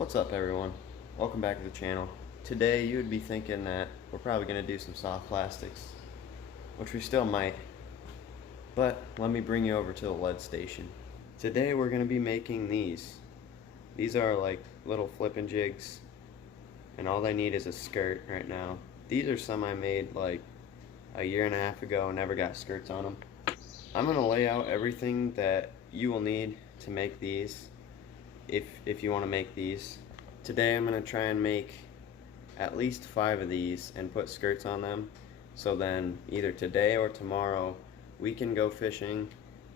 What's up, everyone? Welcome back to the channel. Today you would be thinking that we're probably going to do some soft plastics, which we still might, but let me bring you over to the lead station. Today we're going to be making these. These are like little flipping jigs, and all they need is a skirt right now. These are some I made like a year and a half ago, never got skirts on them. I'm going to lay out everything that you will need to make these if you want to make these. Today I'm going to try and make at least 5 of these and put skirts on them, so then either today or tomorrow we can go fishing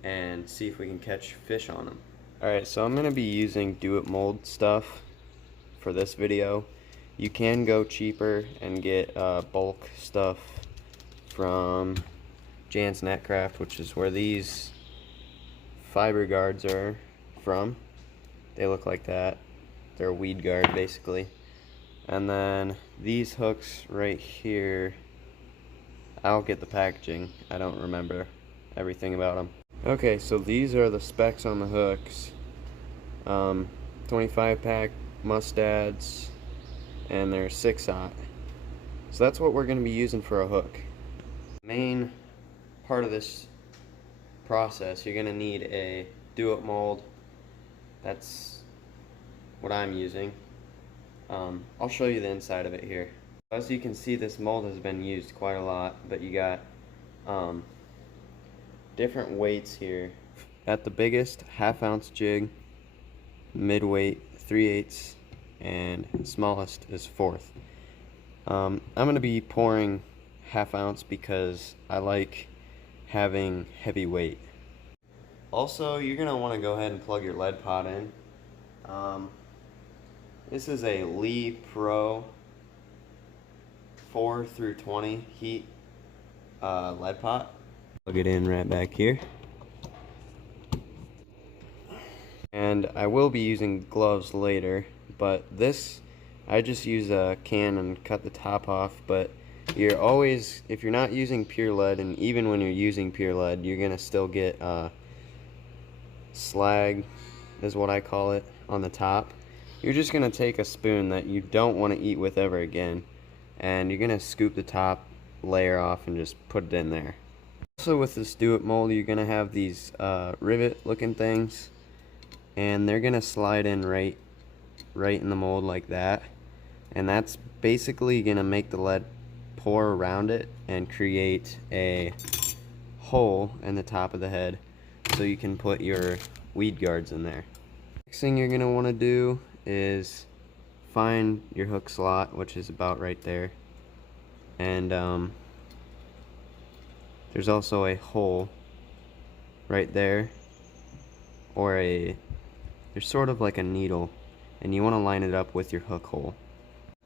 and see if we can catch fish on them. Alright, so I'm going to be using Do It Mold stuff for this video. You can go cheaper and get bulk stuff from Jan's Netcraft, which is where these fiber guards are from. They look like that. They're a weed guard basically. And then these hooks right here, I'll get the packaging. I don't remember everything about them. Okay, so these are the specs on the hooks. 25 pack mustads, and they're 6/0. So that's what we're going to be using for a hook. Main part of this process, you're going to need a Do It mold. That's what I'm using. I'll show you the inside of it here. As you can see, this mold has been used quite a lot, but you got different weights here. At the biggest, 1/2 ounce jig, midweight 3/8, and smallest is 1/4. I'm going to be pouring 1/2 ounce because I like having heavy weight. Also, you're going to want to go ahead and plug your lead pot in. This is a Lee Pro 4 through 20 heat lead pot. Plug it in right back here. And I will be using gloves later, but this, I just use a can and cut the top off. But you're always, if you're not using pure lead, and even when you're using pure lead, you're going to still get slag is what I call it on the top. You're just going to take a spoon that you don't want to eat with ever again, and you're going to scoop the top layer off and just put it in there. Also, with this Do It mold, you're going to have these rivet looking things, and they're going to slide in right in the mold like that, and that's basically going to make the lead pour around it and create a hole in the top of the head, so you can put your weed guards in there. Next thing you're going to want to do is find your hook slot, which is about right there, and there's also a hole right there, or there's sort of like a needle, and you want to line it up with your hook hole.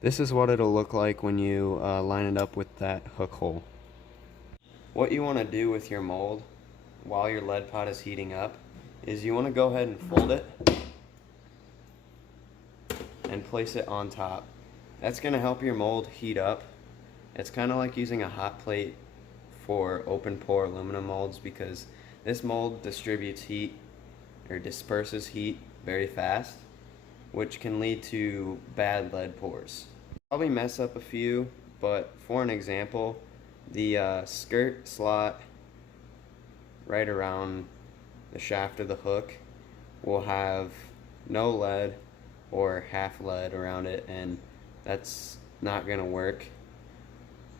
This is what it'll look like when you line it up with that hook hole. What you want to do with your mold while your lead pot is heating up is you want to go ahead and fold it and place it on top. That's going to help your mold heat up. It's kind of like using a hot plate for open pore aluminum molds, because this mold distributes heat or disperses heat very fast, which can lead to bad lead pours. Probably mess up a few, but for an example, the skirt slot right around the shaft of the hook will have no lead or half lead around it, and that's not going to work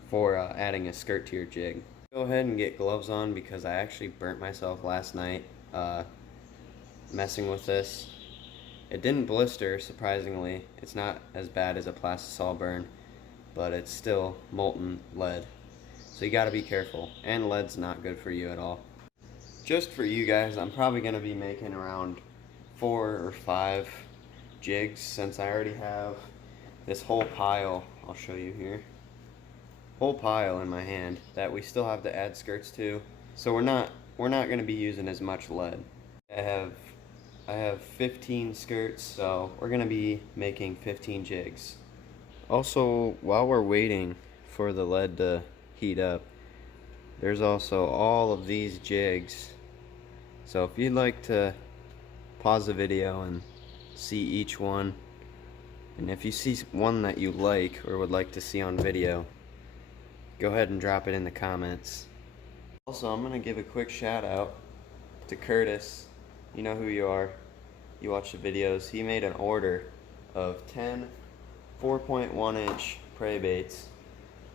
for adding a skirt to your jig. Go ahead and get gloves on, because I actually burnt myself last night messing with this. It didn't blister, surprisingly. It's not as bad as a plastisol burn, but it's still molten lead. So you gotta be careful, and lead's not good for you at all. Just for you guys, I'm probably gonna be making around 4 or 5 jigs, since I already have this whole pile, I'll show you here, whole pile in my hand that we still have to add skirts to. So we're not gonna be using as much lead. I have 15 skirts, so we're gonna be making 15 jigs. Also, while we're waiting for the lead to heat up, there's also all of these jigs. So if you'd like to pause the video and see each one, And if you see one that you like or would like to see on video, go ahead and drop it in the comments. Also, I'm going to give a quick shout out to Curtis. You know who you are. You watch the videos. He made an order of 10 4.1 inch prey baits,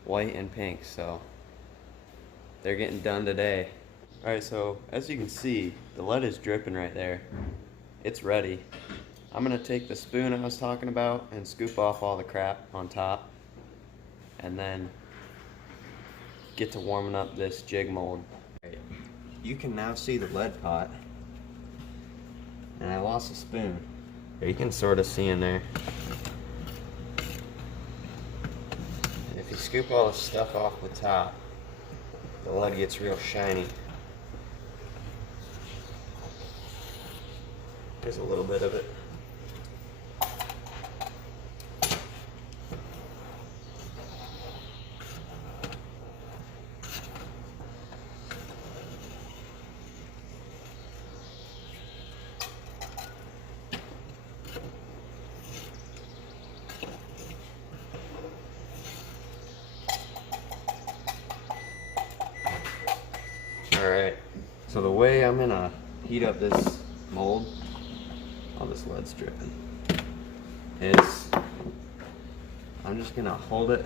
white and pink, so they're getting done today. Alright, so as you can see, the lead is dripping right there. It's ready. I'm going to take the spoon I was talking about and scoop off all the crap on top, and then get to warming up this jig mold. You can now see the lead pot, and I lost a spoon. You can sort of see in there. And if you scoop all the stuff off the top, the lead gets real shiny. There's a little bit of it. Alright, so the way I'm gonna heat up this mold, all this lead's dripping, is I'm just gonna hold it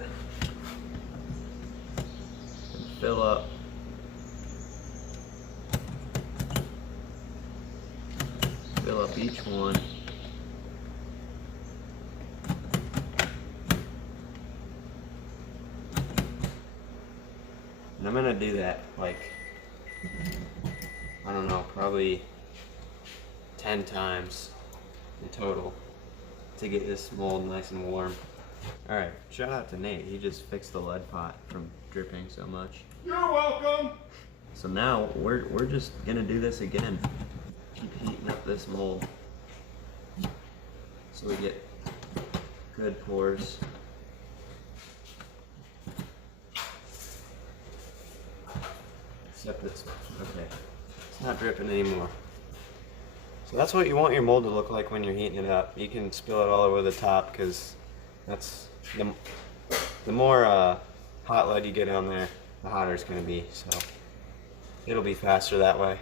and fill up each one. And I'm gonna do that like, I don't know, probably 10 times in total to get this mold nice and warm. Alright, shout out to Nate. He just fixed the lead pot from dripping so much. You're welcome! So now we're just gonna do this again. Keep heating up this mold so we get good pours. Except it's okay. It's not dripping anymore. So that's what you want your mold to look like when you're heating it up. You can spill it all over the top because that's the more hot lead you get on there, the hotter it's going to be. So it'll be faster that way.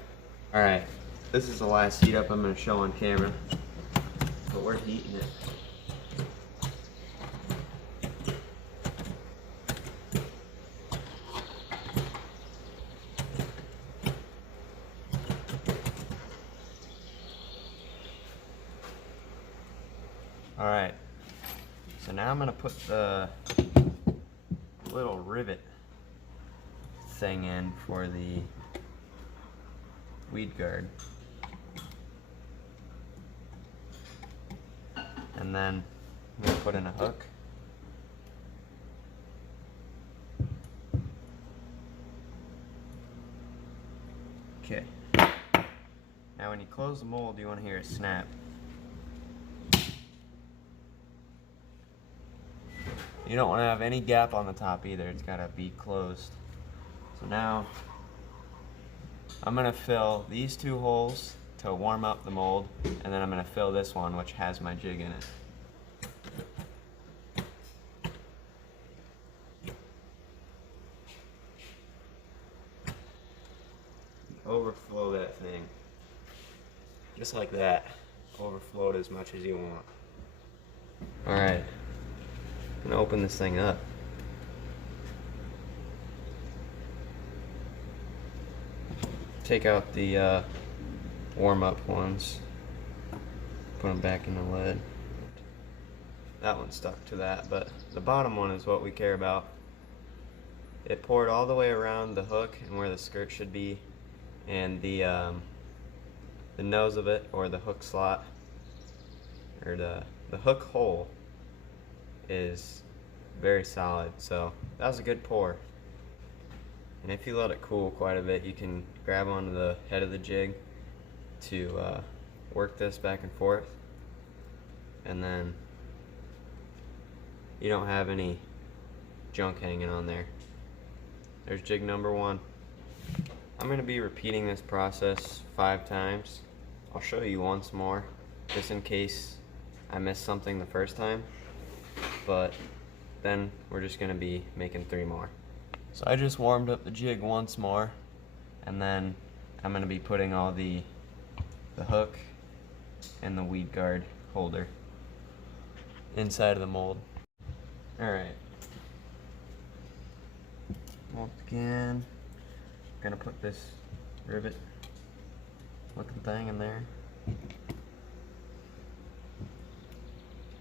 All right, this is the last heat up I'm going to show on camera. But we're heating it. Alright, so now I'm going to put the little rivet thing in for the weed guard. And then I'm going to put in a hook. Okay. Now when you close the mold, you want to hear it snap. You don't want to have any gap on the top either. It's got to be closed. So now I'm going to fill these two holes to warm up the mold, and then I'm going to fill this one which has my jig in it. Overflow that thing. Just like that. Overflow it as much as you want. Alright. I'm gonna open this thing up. Take out the warm-up ones. Put them back in the lid. That one stuck to that, but the bottom one is what we care about. It poured all the way around the hook and where the skirt should be, and the nose of it, or the hook slot, or the hook hole is very solid. So that was a good pour. And if you let it cool quite a bit, you can grab onto the head of the jig to work this back and forth, and then you don't have any junk hanging on there. There's jig number 1. I'm going to be repeating this process 5 times. I'll show you once more, just in case I missed something the first time, but then we're just gonna be making 3 more. So I just warmed up the jig once more, and then I'm gonna be putting all the hook and the weed guard holder inside of the mold. Alright. Mold again. Gonna put this rivet looking thing in there.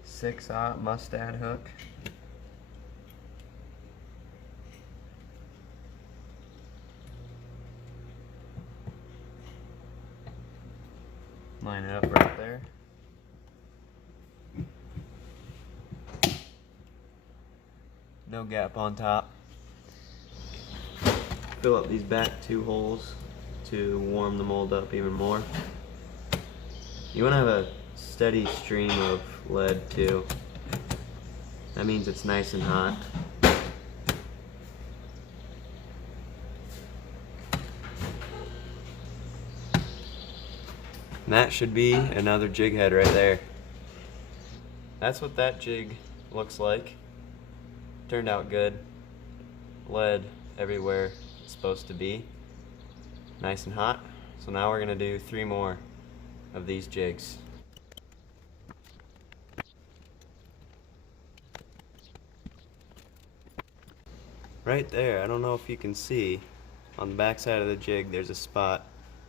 6/0 mustad hook. Line it up right there. No gap on top. Fill up these back 2 holes to warm the mold up even more. You want to have a steady stream of lead too. That means it's nice and hot. And that should be another jig head right there. That's what that jig looks like. Turned out good. Lead everywhere it's supposed to be. Nice and hot. So now we're gonna do 3 more of these jigs. Right there, I don't know if you can see, on the back side of the jig there's a spot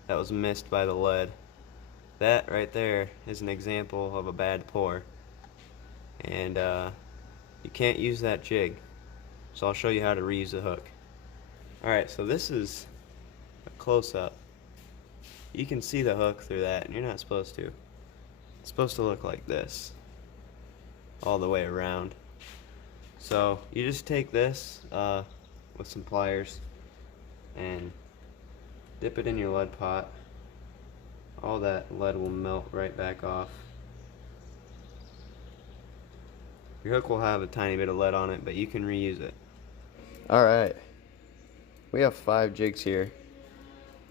that was missed by the lead. That right there is an example of a bad pour, and you can't use that jig, so I'll show you how to reuse the hook. Alright, so this is a close-up. You can see the hook through that, and you're not supposed to. It's supposed to look like this all the way around. So you just take this with some pliers and dip it in your lead pot. All that lead will melt right back off. Your hook will have a tiny bit of lead on it, but you can reuse it. Alright, we have 5 jigs here.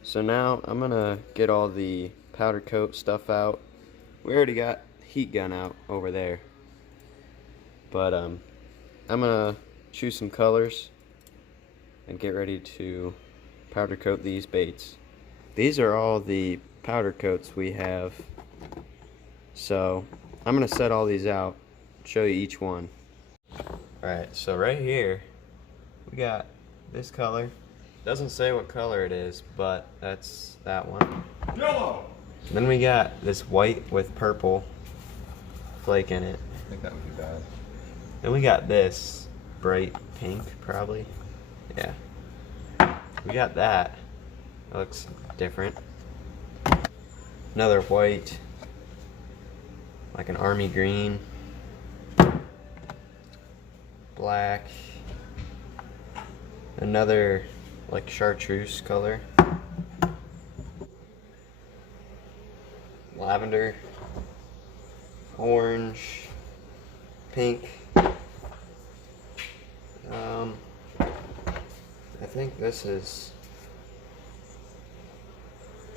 So now I'm gonna get all the powder coat stuff out. We already got heat gun out over there, but I'm gonna choose some colors and get ready to powder coat these baits. These are all the powder coats we have, so I'm gonna set all these out, show you each one. Alright, so right here we got this color. Doesn't say what color it is, but that's that one. Yellow! Then we got this white with purple flake in it. I think that would be bad. Then we got this bright pink, probably. Yeah. We got that. That looks different. Another white, like an army green. Black. Another like chartreuse color. Lavender. Orange. Pink. I think this is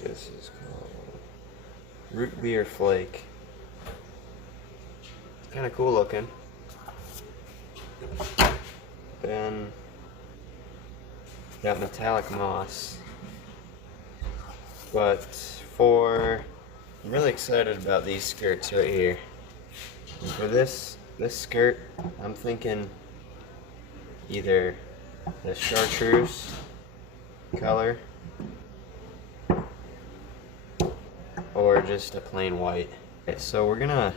called root beer flake. It's kind of cool looking. Then got metallic moss. But I'm really excited about these skirts right here. And for this skirt, I'm thinking either the chartreuse color or just a plain white. Okay, so we're gonna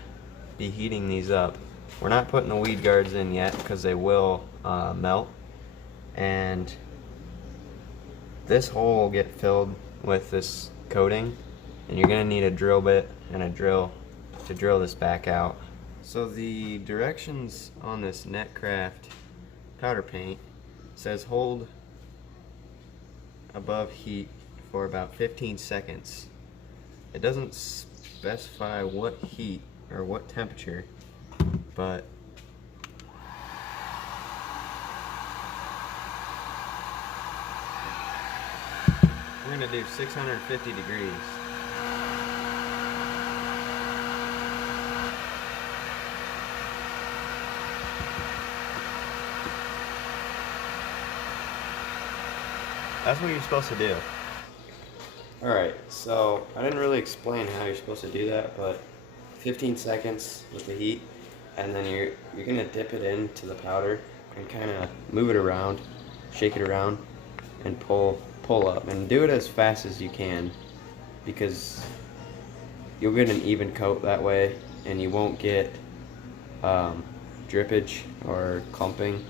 be heating these up. We're not putting the weed guards in yet because they will melt, and this hole will get filled with this coating, and you're gonna need a drill bit and a drill to drill this back out. So the directions on this Netcraft powder paint says hold above heat for about 15 seconds. It doesn't specify what heat or what temperature, but we're gonna do 650 degrees. That's what you're supposed to do. Alright, so I didn't really explain how you're supposed to do that, but 15 seconds with the heat, and then you're gonna dip it into the powder and kind of move it around, shake it around, and pull up, and do it as fast as you can, because you'll get an even coat that way, and you won't get drippage or clumping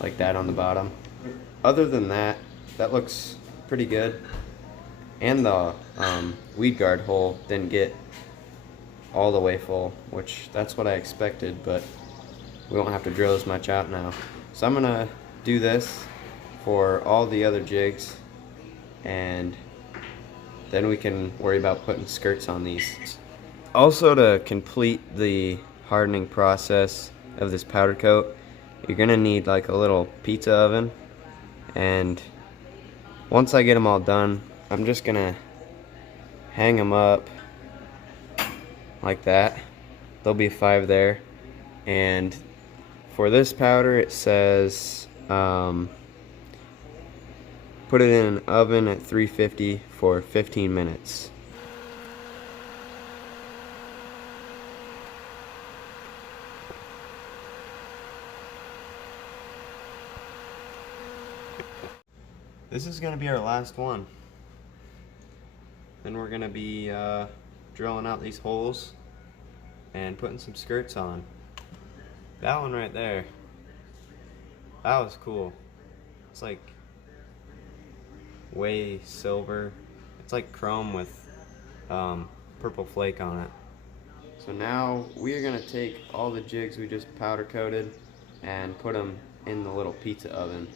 like that on the bottom. Other than that, that looks pretty good. And the weed guard hole didn't get all the way full, which that's what I expected, but we won't have to drill as much out now. So I'm gonna do this for all the other jigs, and then we can worry about putting skirts on these. Also, to complete the hardening process of this powder coat, you're gonna need like a little pizza oven, and once I get them all done, I'm just gonna hang them up like that. There'll be 5 there, and for this powder it says put it in an oven at 350 for 15 minutes. This is gonna be our last one. Then we're gonna be drilling out these holes and putting some skirts on. That one right there, that was cool. It's like way silver. It's like chrome with purple flake on it. So now we are gonna take all the jigs we just powder coated and put them in the little pizza oven.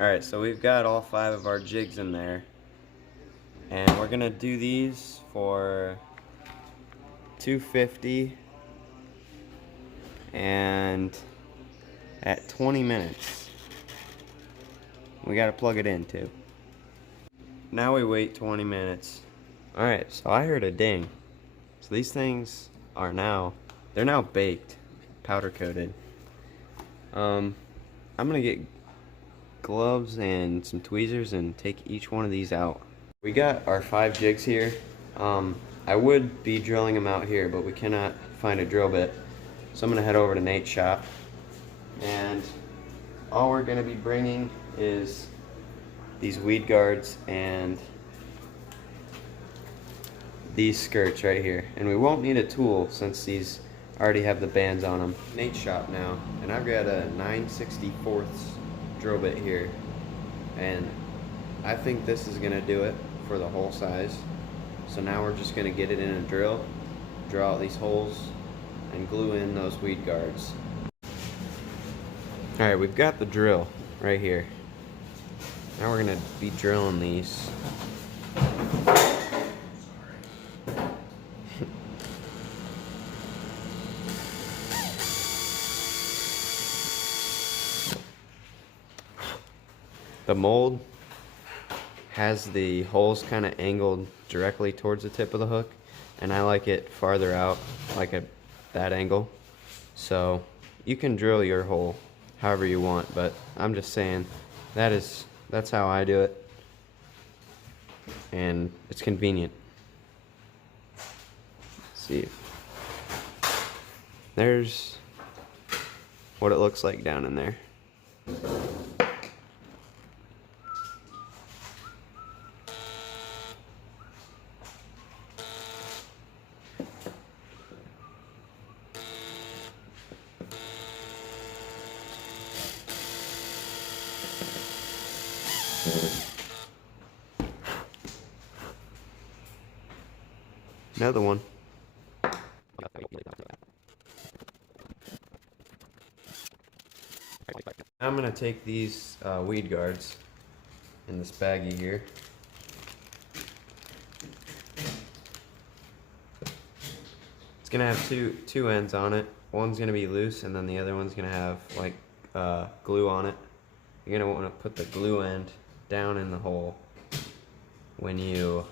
Alright, so we've got all 5 of our jigs in there, and we're gonna do these for 250 and at 20 minutes. We gotta plug it in too. Now we wait 20 minutes. Alright, so I heard a ding. So these things are they're now baked, powder coated. I'm gonna get gloves and some tweezers and take each one of these out. We got our 5 jigs here. I would be drilling them out here, but we cannot find a drill bit. So I'm gonna head over to Nate's shop, and all we're gonna be bringing is these weed guards and these skirts right here. And we won't need a tool since these already have the bands on them. Nate's shop now, and I've got a 9/64 drill bit here, and I think this is gonna do it for the hole size. So now we're just gonna get it in a drill, draw out these holes, and glue in those weed guards. Alright, we've got the drill right here. Now we're gonna be drilling these. The mold has the holes kind of angled directly towards the tip of the hook, and I like it farther out, like at that angle. So you can drill your hole however you want, but I'm just saying that's how I do it, and it's convenient. Let's see, there's what it looks like down in there. Another one. I'm gonna take these weed guards in this baggie here. It's gonna have two ends on it. One's gonna be loose, and then the other one's gonna have like glue on it. You're gonna want to put the glue end down in the hole when you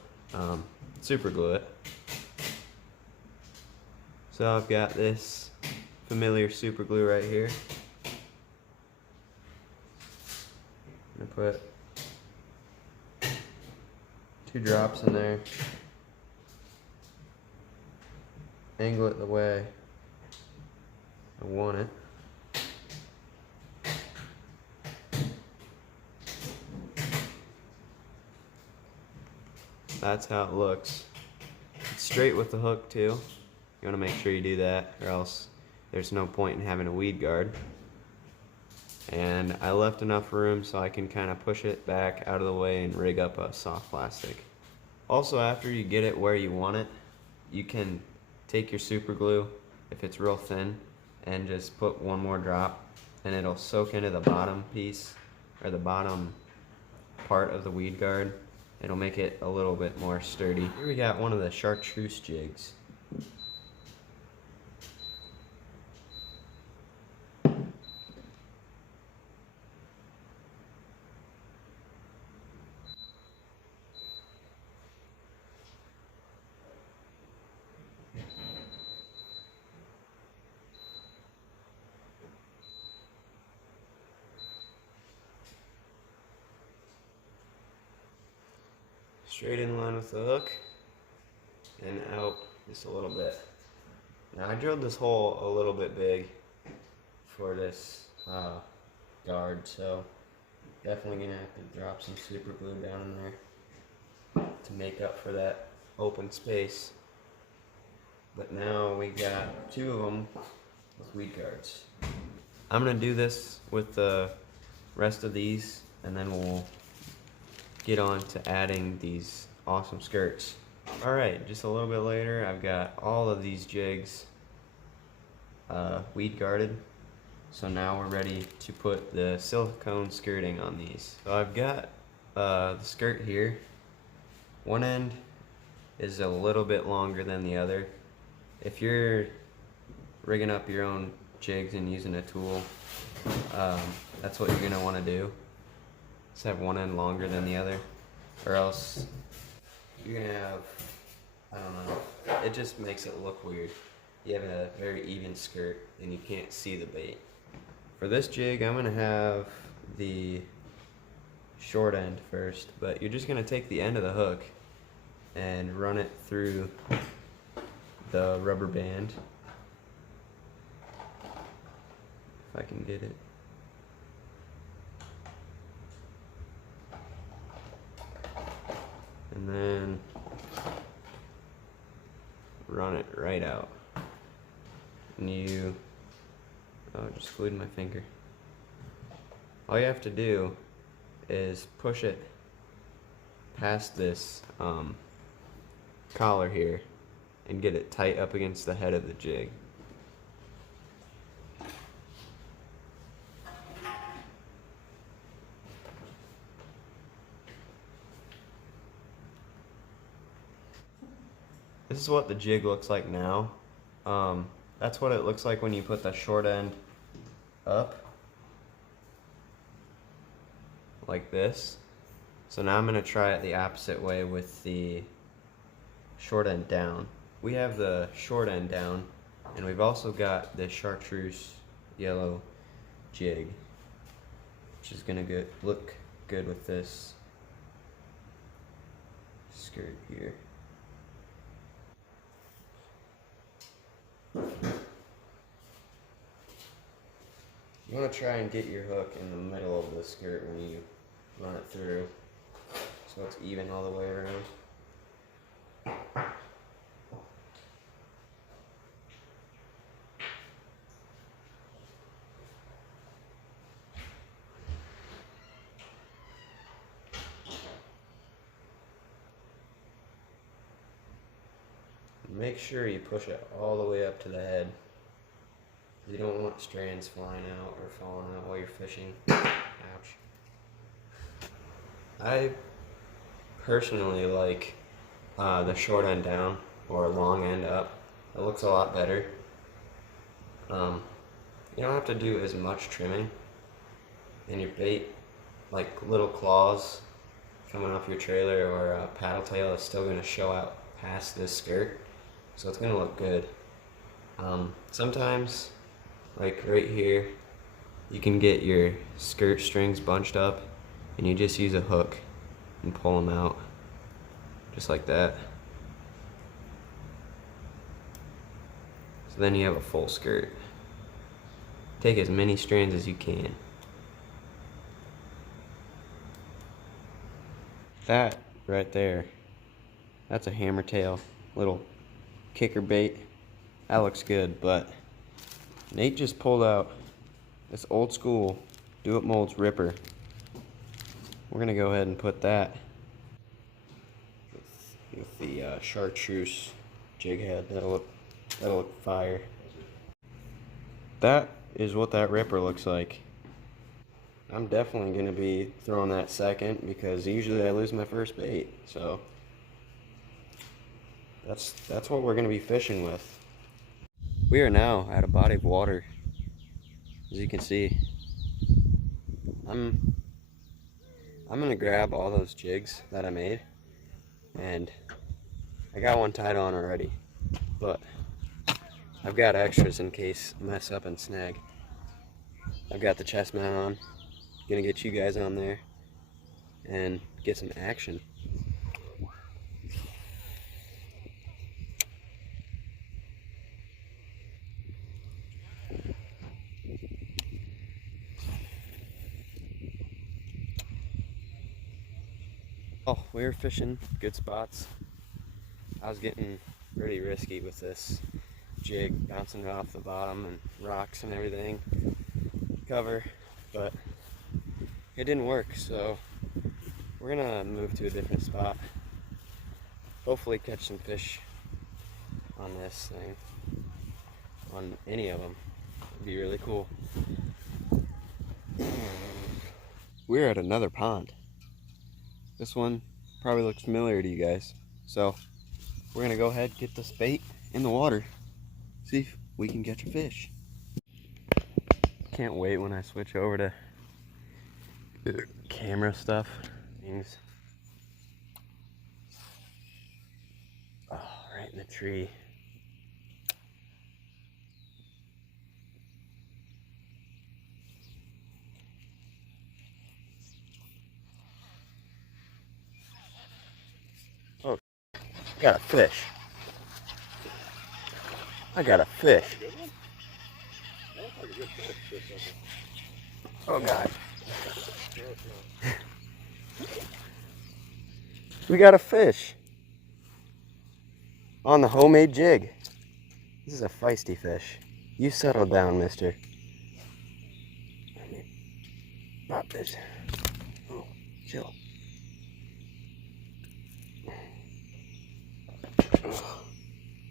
super glue it. So I've got this familiar super glue right here. I'm gonna put 2 drops in there. Angle it the way I want it. That's how it looks. It's straight with the hook too. You want to make sure you do that, or else there's no point in having a weed guard. And I left enough room so I can kind of push it back out of the way and rig up a soft plastic. Also, after you get it where you want it, you can take your super glue, if it's real thin, and just put 1 more drop, and it'll soak into the bottom piece, or the bottom part of the weed guard. It'll make it a little bit more sturdy. Here we got one of the chartreuse jigs. Straight in line with the hook and out just a little bit. Now I drilled this hole a little bit big for this guard, so definitely gonna have to drop some super glue down in there to make up for that open space. But now we got 2 of them with weed guards. I'm gonna do this with the rest of these, and then we'll get on to adding these awesome skirts. Alright, just a little bit later, I've got all of these jigs weed guarded. So now we're ready to put the silicone skirting on these. So I've got the skirt here. One end is a little bit longer than the other. If you're rigging up your own jigs and using a tool, that's what you're going to want to do. Just have one end longer than the other, or else you're going to have, I don't know, it just makes it look weird. You have a very even skirt and you can't see the bait. For this jig, I'm going to have the short end first, but you're just going to take the end of the hook and run it through the rubber band. If I can get it. And then run it right out. And you, oh, just glued my finger. All you have to do is push it past this collar here and get it tight up against the head of the jig. This is what the jig looks like now. That's what it looks like when you put the short end up, like this. So now I'm going to try it the opposite way with the short end down. We have the short end down, and we've also got the chartreuse yellow jig, which is going to look good with this skirt here. You want to try and get your hook in the middle of the skirt when you run it through, so it's even all the way around. Make sure you push it all the way up to the head. You don't want strands flying out or falling out while you're fishing. Ouch. I personally like the short end down or long end up. It looks a lot better. You don't have to do as much trimming, and your bait, like little claws coming off your trailer or a paddle tail, is still going to show out past this skirt, so it's going to look good. Sometimes, like right here, you can get your skirt strings bunched up and you just use a hook and pull them out. just like that. So then you have a full skirt. Take as many strands as you can. That right there, that's a hammer tail, little kicker bait. That looks good, but Nate just pulled out this old school Do It Molds Ripper. We're gonna go ahead and put that with the chartreuse jig head. That'll look fire. That is what that ripper looks like. I'm definitely gonna be throwing that second because usually I lose my first bait. So that's what we're gonna be fishing with. We are now at a body of water. As you can see, I'm gonna grab all those jigs that I made, and I got one tied on already, but I've got extras in case I mess up and snag. I've got the chest mount on. Gonna get you guys on there and get some action. Oh, we were fishing good spots. I was getting pretty risky with this jig, bouncing it off the bottom and rocks and everything, cover, but it didn't work, so we're gonna move to a different spot. Hopefully catch some fish on this thing, on any of them. It'd be really cool. We're at another pond. This one probably looks familiar to you guys, so we're gonna go ahead and get this bait in the water, see if we can catch a fish. Can't wait when I switch over to camera stuff. Things. Oh, right in the tree. Oh, I got a fish. I got a fish. Oh God. We got a fish on the homemade jig. This is a feisty fish. You settle down, mister. Pop this. Oh, chill.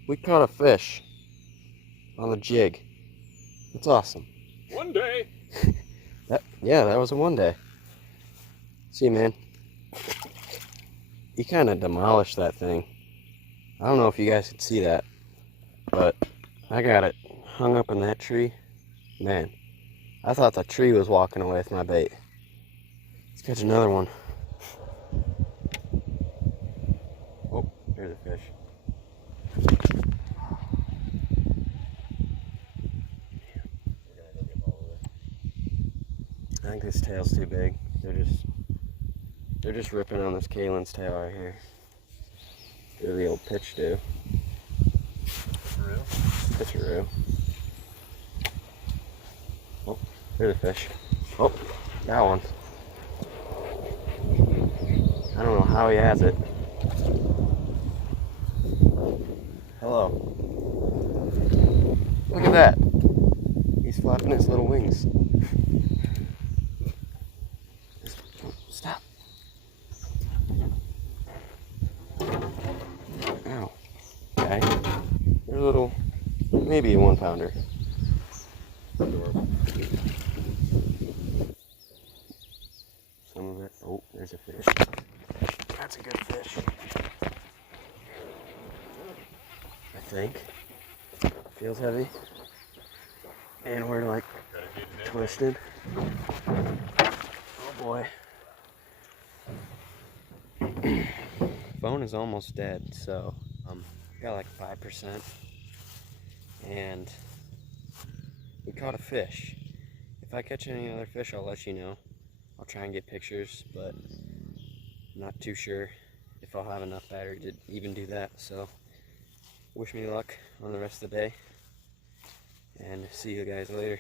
We caught a fish on the jig. That's awesome. One day. That was a one day. See, man, you kind of demolished that thing. I don't know if you guys could see that, but I got it hung up in that tree. Man, I thought the tree was walking away with my bait. Let's catch another one. Oh, there's a fish. I think this tail's too big. They're just ripping on this Kalen's tail right here. Do the old pitch do. Pitcheroo. Oh, there's a fish. Oh, got one. I don't know how he has it. Hello. Look at that. He's flapping his little wings. Stop. Ow. Okay. They're a little, maybe a 1 pounder. Some of it. Oh, there's a fish. That's a good fish. I think. Feels heavy. And we're like twisted. Oh boy. Phone is almost dead, so got like 5%. And we caught a fish. If I catch any other fish, I'll let you know. I'll try and get pictures, but I'm not too sure if I'll have enough battery to even do that. So wish me luck on the rest of the day, and see you guys later.